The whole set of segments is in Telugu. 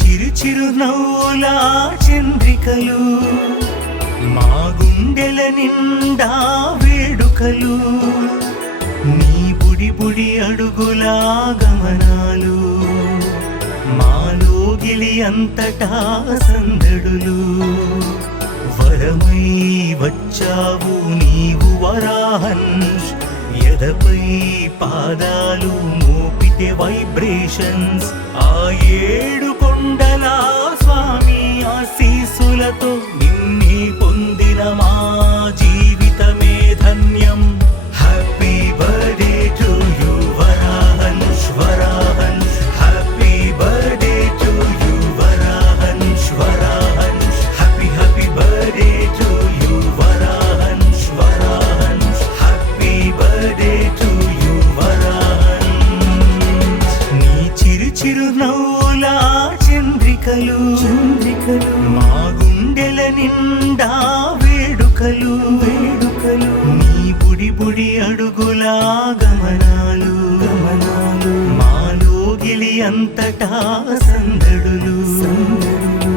చిరు చిరు నవ్వుల చంద్రికలు మా గుండెల నిండా వేడుకలు నీ బుడి బుడి అడుగుల గమనాలు మాలో గిలి అంతటా సందడులు వరమై వచ్చావు నీవు వరాహన్స్ ఎదపై పాదాలు మోపితే వైబ్రేషన్స్ ఆ ఏడు కొండల స్వామి ఆశీసులతో నిన్నే పొందిన మా జీవితమే ధన్యం. Happy birthday to you Varahans Varahans happy birthday to you Varahans Varahans happy happy birthday to you Varahans Varahans happy birthday to you Varahans. నీ చిరు చిరు నవ్వుల చంద్రికలు మా గుండెల నిండా వేడుకలు వేడుకలు నీ బుడి బుడి అడుగుల గమనాలు గమనాలు మాలో గిలి అంతటా సందడులు సందడులు.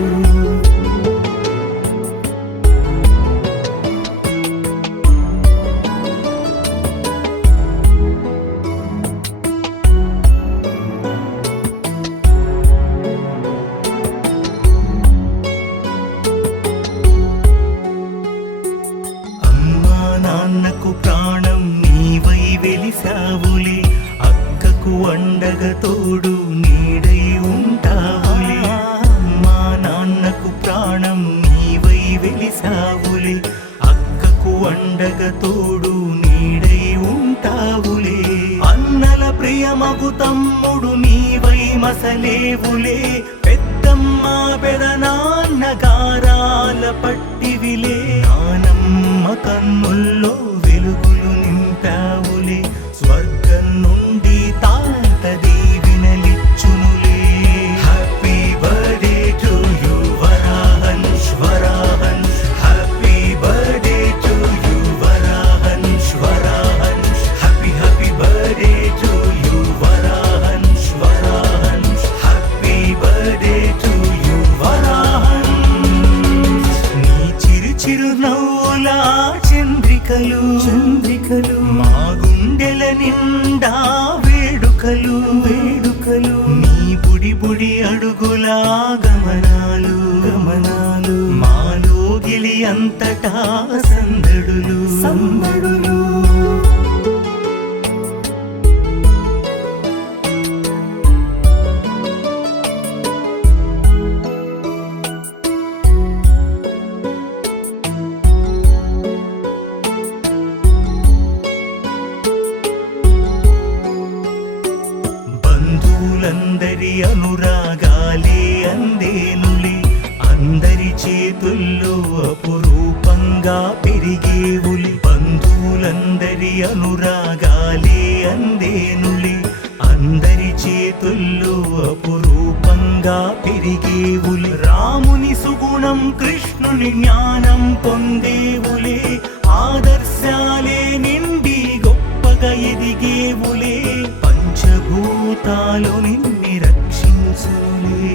నాన్నకు ప్రాణం నీవై వెలిసావులే అక్కకు అండగా తోడు నీడై ఉంటావులే. మా నాన్నకు ప్రాణం నీవై వెలిసావులే అక్కకు అండగా తోడు నీడై ఉంటావులే. అన్నల ప్రియమగు తమ్ముడు నీవై మసలేవులే పెద్దమ్మ పెదనాన్న గారాల పట్టివిలే. నానమ్మ కన్నుల్లో వెలుగులు నింపావులే స్వర్గం నుండి తాత దీవెనలిచ్చునులే. Happy birthday to you Varahans Varahans happy birthday to you Varahans Varahans happy happy birthday to you Varahans Varahans happy birthday to you Varahans. నీ చిరు చిరు నవ్వుల చంద్రికలు చంద్రికలు మా గుండెల నిండా వేడుకలు వేడుకలు నీ బుడి బుడి అడుగుల గమనాలు గమనాలు మాలో గిలి అంతటా సందడులు సందడులు. బంధువులందరి అనురాగాలే అందేనులే అందరి చేతుల్లో అపురూపంగా పెరిగేవులే. బంధువులందరి అనురాగాలే అందేనులే అందరి చేతుల్లో అపురూపంగా పెరిగేవులే. రాముని సుగుణం కృష్ణుని జ్ఞానం పొందేవులే ఆదర్శాలే నిండి గొప్పగా ఎదిగేవులే. పంచభూతాలు నిన్ను రక్షించులే.